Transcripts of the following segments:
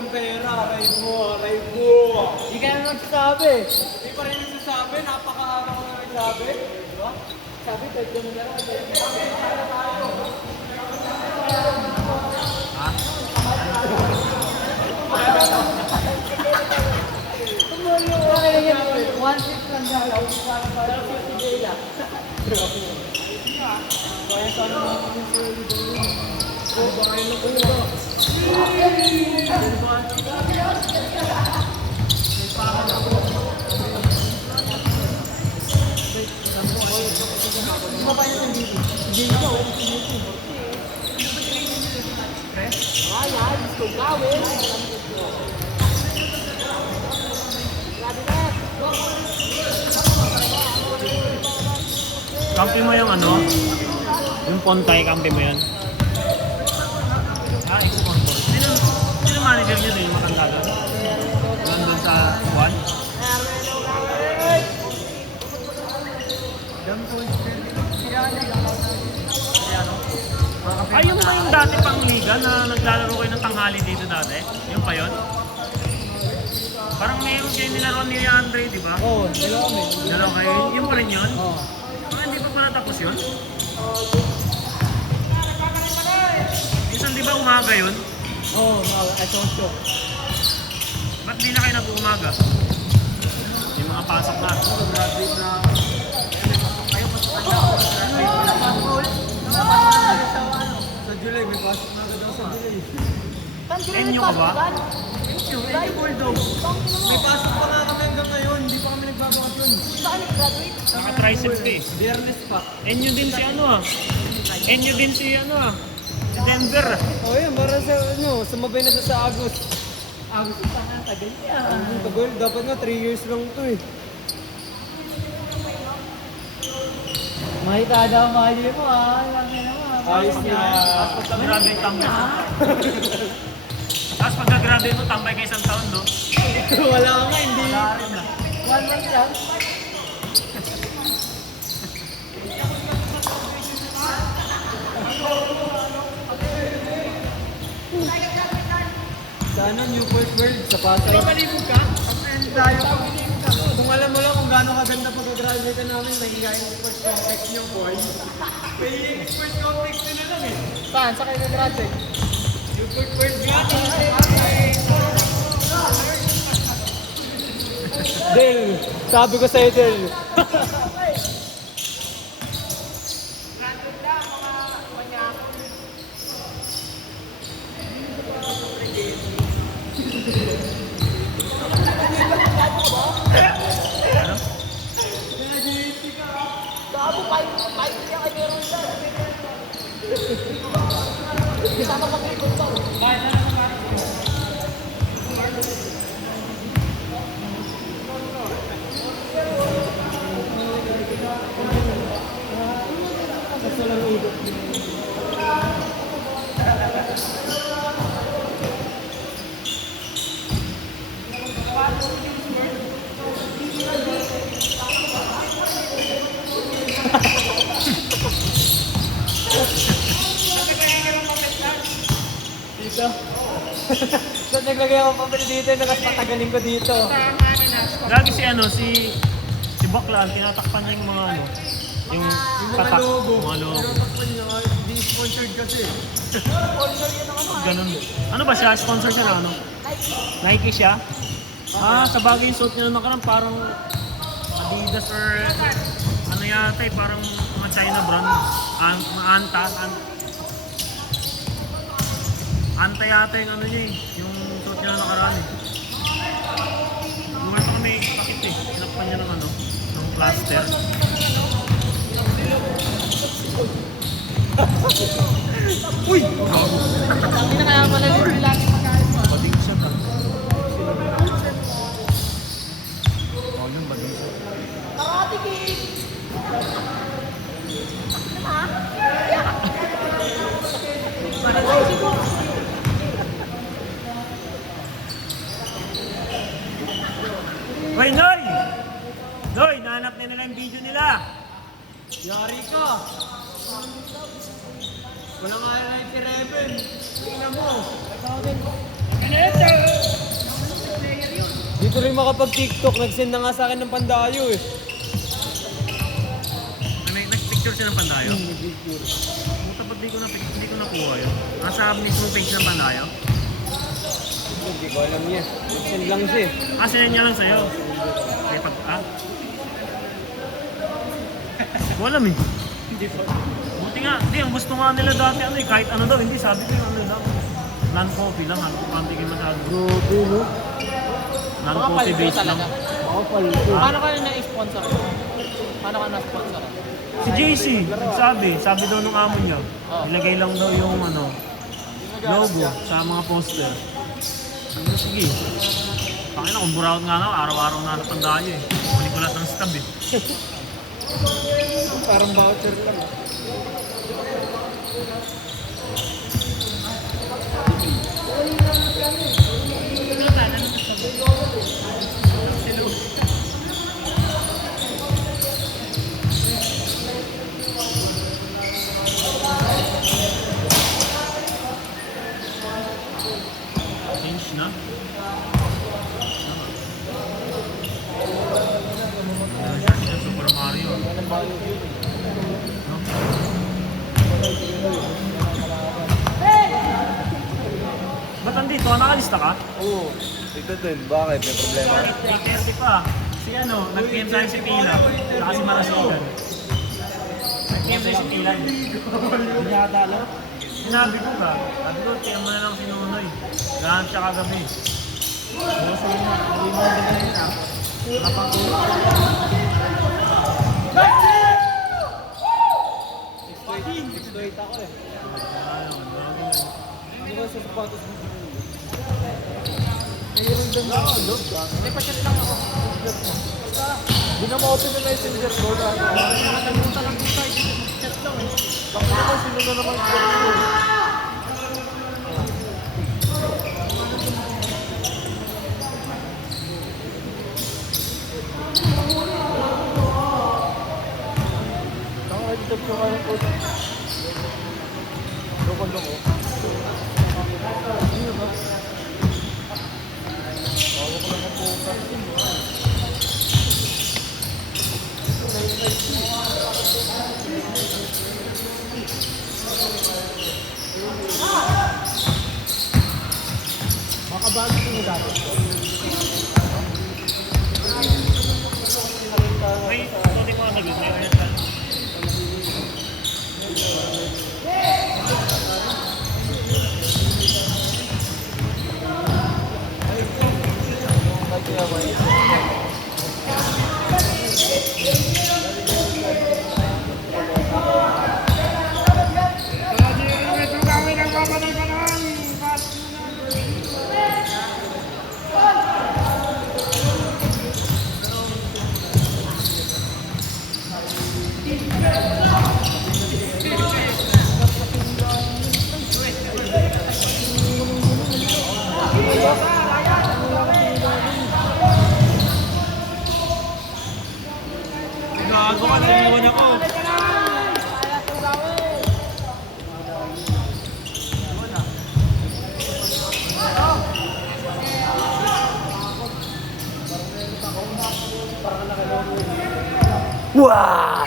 ng pera. Aray mo, aray mo. Hindi ka na nagsasabi. Hindi pa rin nagsasabi, napakaaga ko na nagsabi. Diba? Sabi, pwede mo na lang. Tumulo ko kayo yan. 1-6 lang dalaw. Para si Jaya. Kaya sana mga so, baka yun lang ulo. Kampi mo yung ano? Yung Pontay, kampi mo yan. Ah, i-sponsor. Sino manager nyo din yung matanda doon? Doon sa Juan? Ay, yung ba yung dati pang liga na naglalaro kayo ng tanghali dito dati? Yung pa yun? Parang mayroon kayo nilaro ni Andre, di ba? Oo, dalawa kami. Dalawa kayo. Yung pa rin yun? Oo. Ah, hindi pa pa natapos yun? Minsan di ba umaga yun? Oo, mga asosyo. Ba't di na kayo nag-uumaga? Yung mga pasok na. Graduate na. Sa July, may pasok na agad ako sa July. Enyo ka ba? May pasok pa nga kami hanggang ngayon, hindi pa kami nagbabakasyon. Naka-tricep ka eh. Biyernes pa. Enyo din si ano ah. Enyo din si ano ah. Si Denver ah. O yun, para sa sumabay na sa Agos. Agos pa nga, tagal yan. Ang tagal, dapat nga 3 years lang to eh. Mahita daw, mali mo ah. Laki naman. Ayos na. Tapos pag-graduate tambay. Tapos pag-graduate mo tambay ka isang taon no? Wala nga, hindi. Wala rin ah. 1 month lang. Sa ano, Newport World, sa Pasay. Palibog ka? Kung alam mo lang kung gaano kaganda pag-graduate namin, mahihayin yung first contact nyo, boy. Mahihayin yung first contact nyo na lang eh. Saan? Sa kayo nag-graduate? Newport World nga. Del, sabi ko sa'yo, Del. Bago pa niya kay meron siya. Sana mag-ikot pa. Dito. So, naglagay ako papel dito, nakas patagalin ko dito. Lagi si ano, si Bakla, tinatakpan niya yung mga ano, yung patak, mga logo. Hindi sponsored kasi. Ganun. Ano ba siya? Sponsor siya na ano? Nike siya? Ah, sa bagay yung suit niya na nakarang parang Adidas or ano yata eh, parang mga China brand. Anta yata yung ano niya eh, yung suit niya na nakaraan eh. Lumar pa kami pakit eh, tinakpan niya ng ano, ng plaster. Uy! Sabi na kaya pala din lagi magkain mo. Bading siya ka. Oh, yun bading siya. Karate Kid! Hoy, Noy! Noy, nahanap na nila yung video nila. Yari ka! Wala nga rin si Reven. Tingnan mo. Ano tuloy makapag-TikTok. Nag-send na nga sa akin ng pandayo eh. Nag-picture siya ng Pandayo? Nag-picture. Buta ba't hindi ko nakuha yun? Nasa mismo page ng Pandayo? Hindi ko alam niya. Nag-send lang siya eh. Sinend niya lang sa'yo. May Hindi ko alam eh. Hindi pa. Buti nga, hindi, ang gusto nga nila dati ano eh, kahit ano daw, hindi, sabi ko yung ano lang. Non-coffee lang, ano, pantigin masyado. Grabe no? Non-coffee based lang. Makapal. Paano ka na-sponsor? Paano ka na-sponsor? Si JC, sabi daw nung amo niya, ilagay lang daw yung ano, logo sa mga poster. Sabi ko, sige. Pakina, kung burawat nga na, araw-araw na Pandayo eh. Kunin ko lahat ng stab eh. Parang voucher lang. Change na. Super Mario. No? Ba't andito? Nakalista ka? Oo. Ito din. Bakit? May problema? 8:30 pa. Si ano, nag-PM sa si Pila. Saka si Marasigan. Nag-PM sa si Pila. Hindi yata alam. Sinabi ko ba? Sabi ko, PM mo na lang si Nunoy. Gahanap siya kagabi. Bukas na yun. Hindi mo na ganyan ah. Napag-tulog. Explain ako eh. Hindi ko sa sapatos mo. Mayroon din na ako, log ka. May pa-chat lang ako. Hindi na ma-open na messenger ko. Nakalimutan lang dito. Chat lang eh. Bakit naman sino na naman Nakakalimutan ko ngayon po. Loko-loko. Ano ba? Tawag lang ang po. Makabago ko na dati. May, hindi ko nasagot. May ulit ka. Gago ka, naliwan ako. Wow!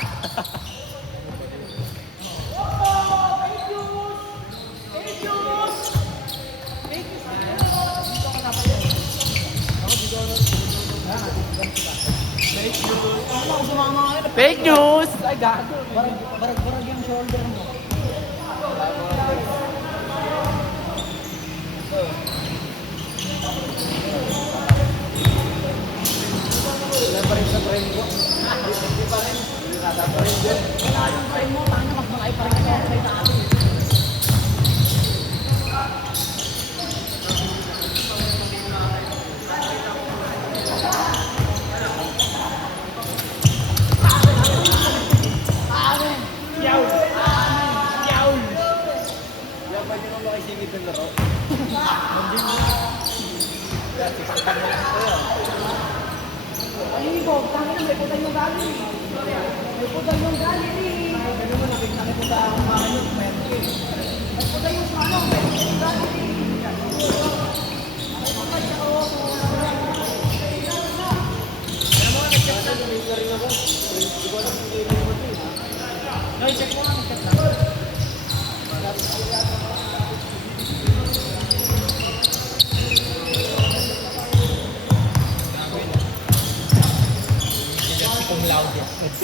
Fake news! Ay, gago. Barag-barag yung shoulder mo. Wala pa rin sa friend ko. Hindi pa rin. Wala pa rin din. Wala yung friend mo. Paano mag-mga iparang ka sa natin? Yan ba yung makisingit ng laro? Ay, Bob, tangin na may putan yung gali. May putan yung gali. Ano mo nakikita ako mga yun? May putan yung ano, may putan yung gali.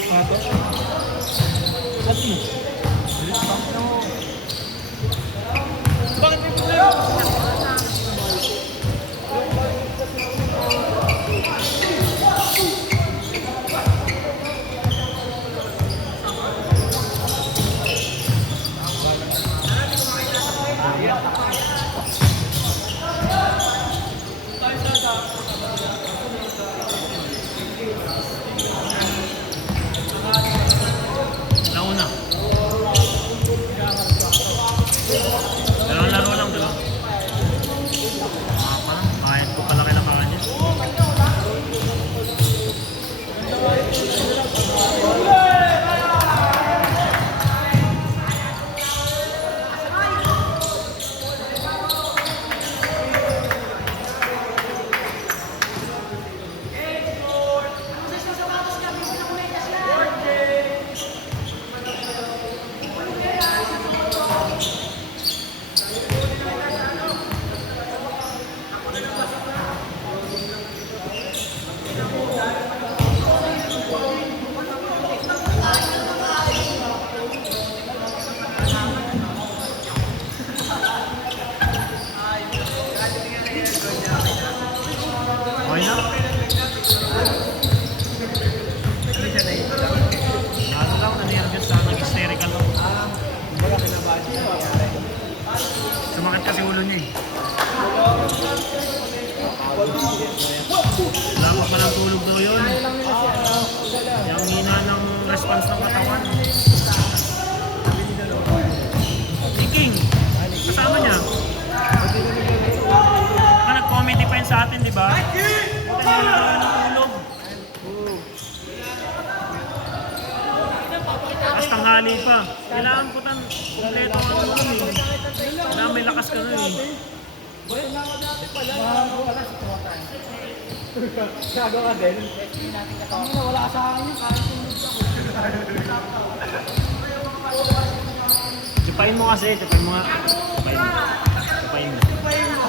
Ato? Ano mo? Bakit may problema? Nauna. Dalawang laro lang, dalawa. Parang kahit ko pala kinakain niya. Okay na? Ano lang, nangyari sa nag-hysterical lang. Baga kinabahan siya. Sumakit kasi ulo niya eh. Wala pa palang tulog daw yun. Yung hina ng response ng katawan. Si King, kasama niya. Nag-comedy pa yun sa atin, di ba? Buta hindi na ng tulog. Tapos tanghali pa. Kailangan ko kompleto ang ulo eh. Kailangan may lakas ka na eh. Gago ka din. Wala ka sa akin yun. Parang Tipain mo kasi, tipain mo nga. Tipain mo. Tipain mo.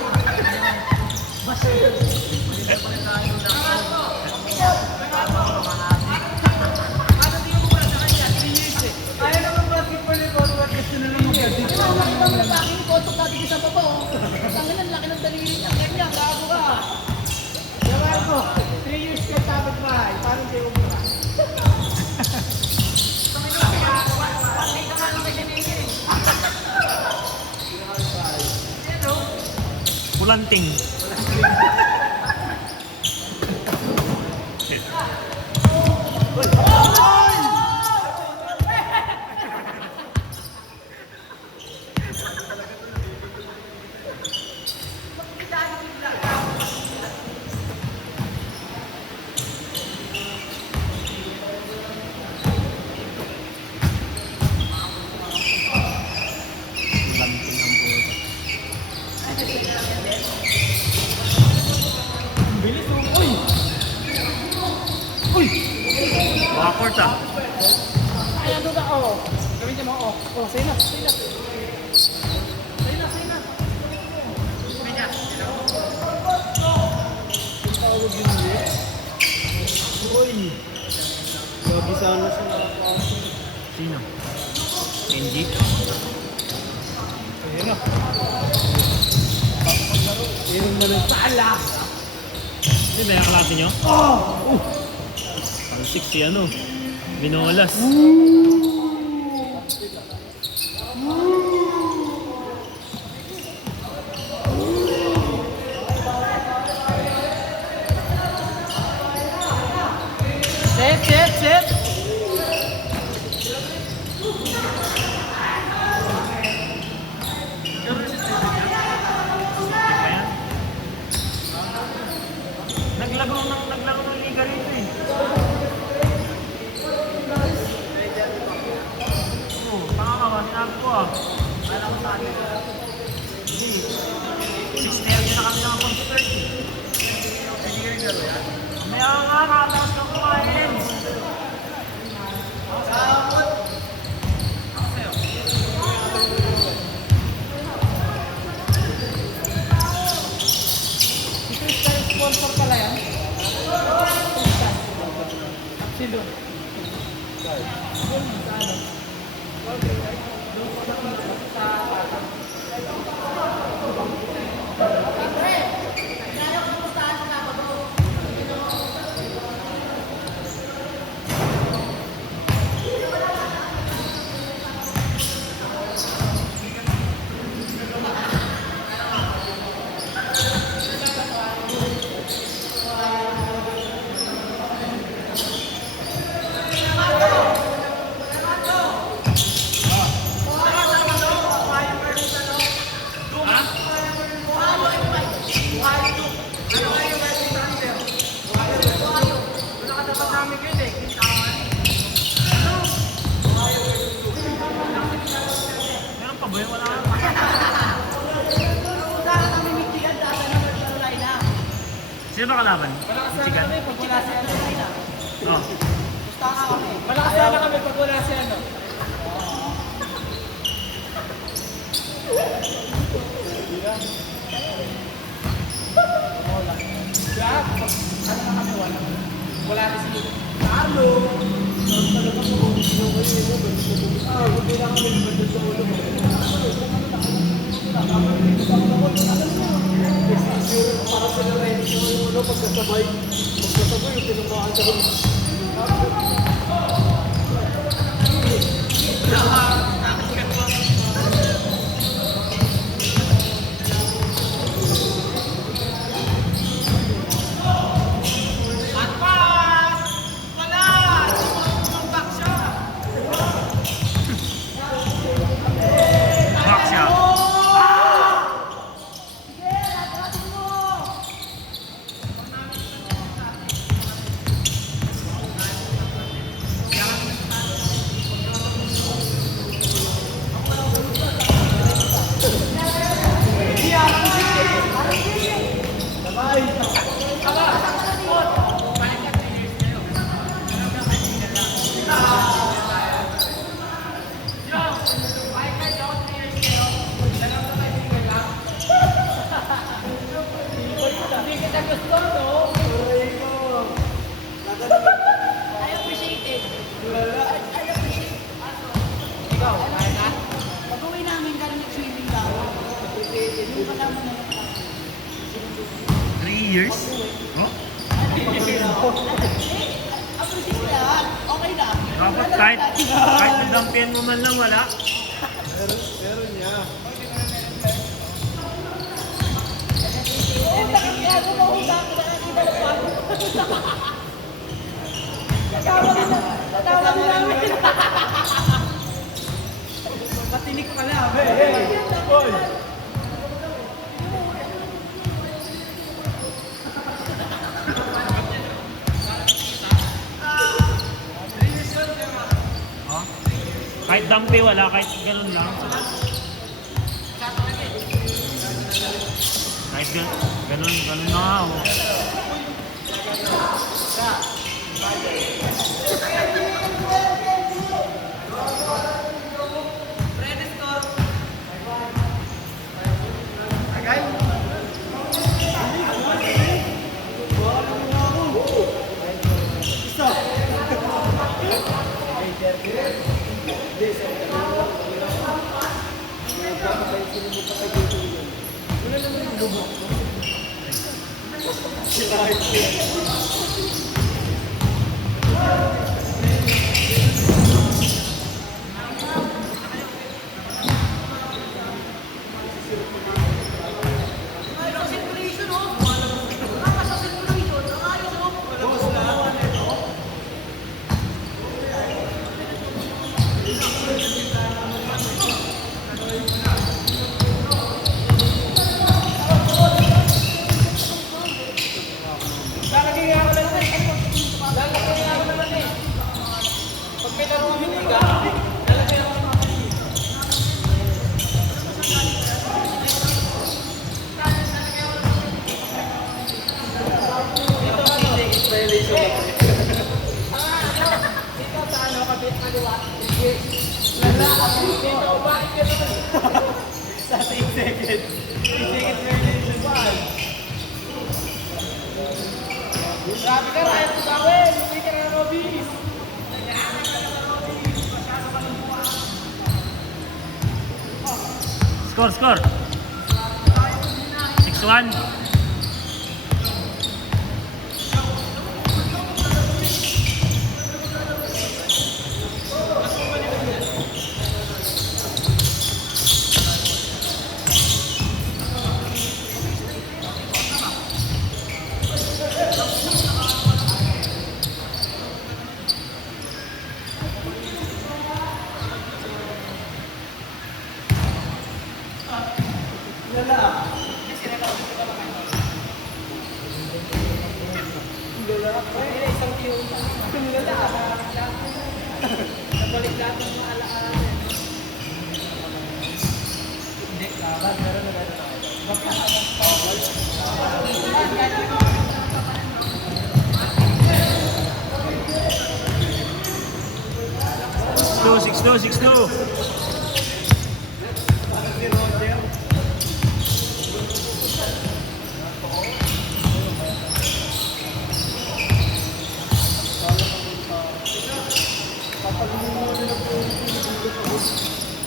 Ayaw naman basketball yung Conrad. Gusto na lang mag-edit. Laki naman ng aking photo natin isa pa po. Ang laki ng daliri niya. Kanya, gago ka. Diba ko? 3 years ka tapos bahay. Parang di mo ba? Pulanting. Bilis mo. Uy! Uy! Baka court ah. Ay, ano ka? Oh. Gawin niya mo. Oh, say na. Say na. Say na, say na. Gawin niya. Tawag yun ulit. Uy! Gagi sana siya nakapasok. Sino? NG? Ayun na. Ayun na lang. Sala! Hindi ba yung klase nyo? Pang 6 si ano? Binolas. Set, set, set. Naglaro ng liga rito eh. Oo, tama ka ba? Sinabi ko ah. Kala ko sa akin. Hindi. 6:30 na kami nakapag-30. May nga, nakatakas ka kumain. Sponsor pala yan. Sino? Meron pa ba yun? Wala ka. Sino ba kalaban? Chicken? Oh. Malakas sana kami pag wala si ano. Wala na si Carlo. Hindi lang kami nabanda sa ulo mo. Para sa rin yung ulo pagkasabay. Pagkasabay yung tinamaan sa ulo. Back siya. Hindi kita gusto, no? I appreciate it. I appreciate it. Ikaw, kaya na? Pag-uwi namin, galing nag-swimming daw. Yung kasama na lang. 3 years? Oh? Appreciate yan. Okay lang. Dapat kahit nadampian mo man lang wala. Meron niya. Gago mo ang dami na nakita ng bago. Kasama namin. Matinik pala. Hey! Boy! Oh? Kahit dampi wala, kahit ganun lang. Kahit ganun na nga. Oh. Lalagay ako lang eh. Pag may laro kami liga, lalagay ako ng mga dito ano? Dito sa ano, kabit kaliwa. Lala, dito, bakit ka naman? Sa 8 seconds. 8 seconds violation ba? Grabe ka, Ryan Tawel! Hindi ka na Robis! Score. 6-1. Nabalik lahat ng mga alaala. Hindi, laban. Meron na meron tayo. Six two.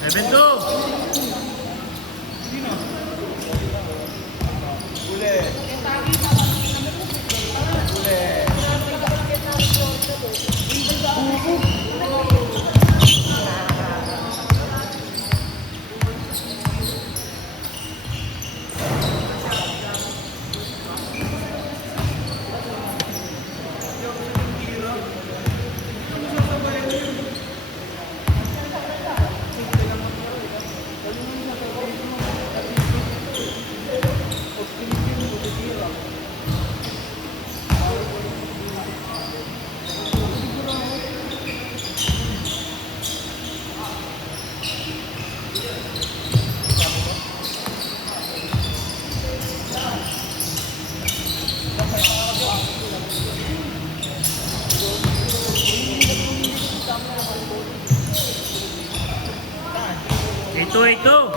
Seven two. Eight two.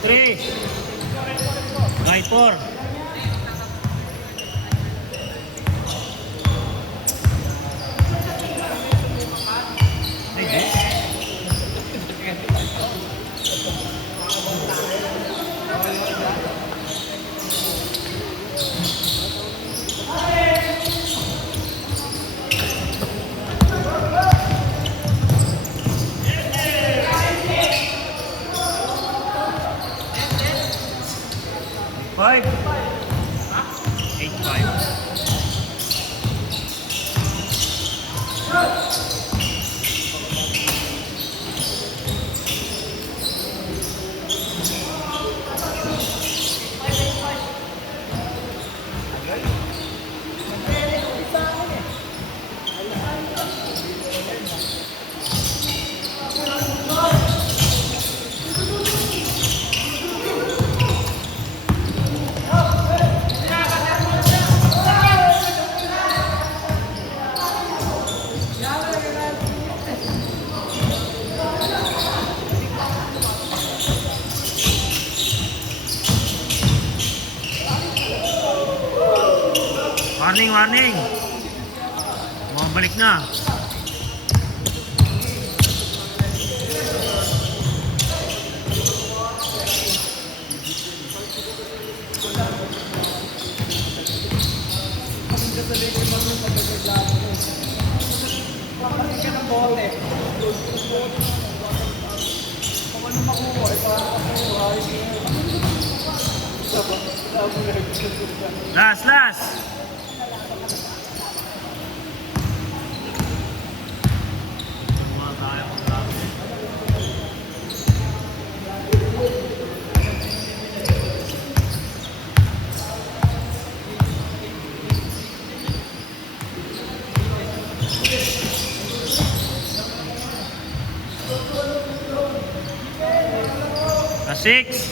Three. By four. Five. 8-5. Warning. Bumabalik na. Kapatid ka ng bote. Kung ano makuha, ay parang makuha. Last. Six.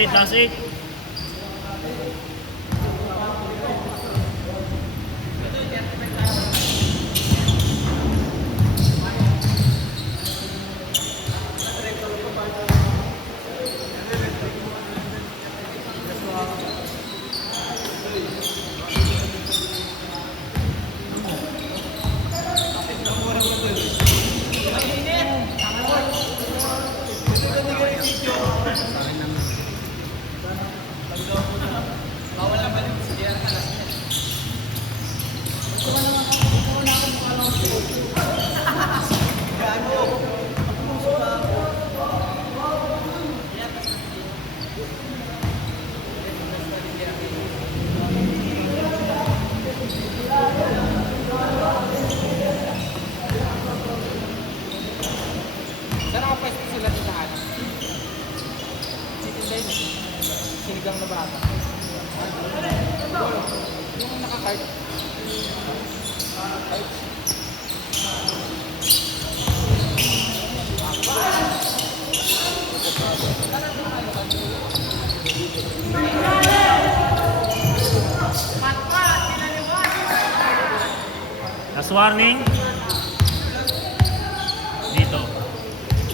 8, last 8. Saan nakapwesto sila sa ano? Chicken din. Sinigang na bata. Yung naka-card. Last warning. Dito.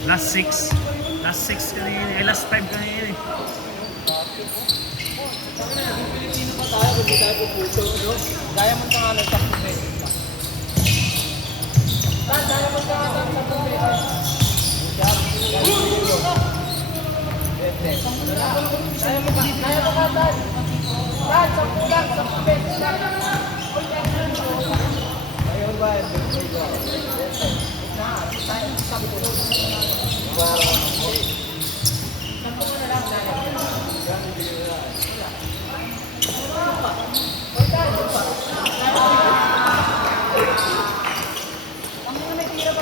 Last 6. Last 6 kanina. Last 5 kanina eh. Pilipino pa tayo, hindi tayo pupuso, no? Diamond ka nga ng 10 beses pa. Diamond ka nga ng 10 beses. Diamond ka, Tan! Tan, 10 lang, 10 beses lang.